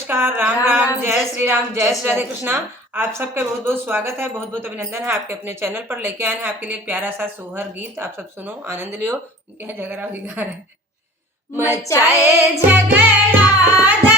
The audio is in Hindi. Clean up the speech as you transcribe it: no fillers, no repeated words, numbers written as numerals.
नमस्कार, राम राम, जय श्री राम, जय श्री राधे कृष्णा। आप सबके बहुत बहुत स्वागत है, बहुत बहुत अभिनंदन है। आपके अपने चैनल पर लेके आए हैं आपके लिए एक प्यारा सा सोहर गीत। आप सब सुनो, आनंद लियो। इनके यहाँ झगड़ा भी गा रहे हैं। मचाए झगड़ा